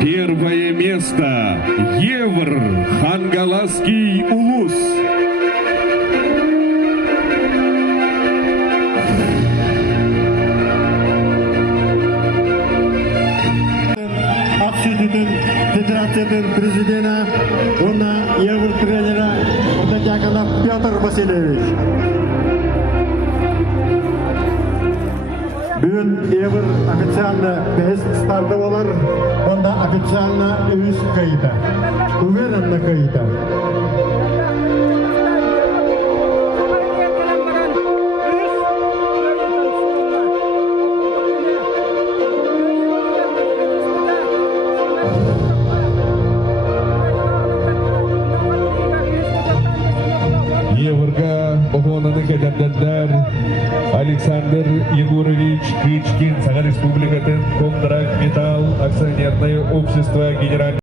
Первое место Евр, Хангаласский улус. Аксүйдүдүн федерациядын президенти, оны Евр тренери Отакяканов Петр Васильевич. Бүгін Евр официально 5 старты болар, онда официально үз кайда, уверенно кайда. Еврга охонаны кадамдандар Александр Егорович Кричкин, Саха Республикатын Контракт Металл акционерное общество генеральный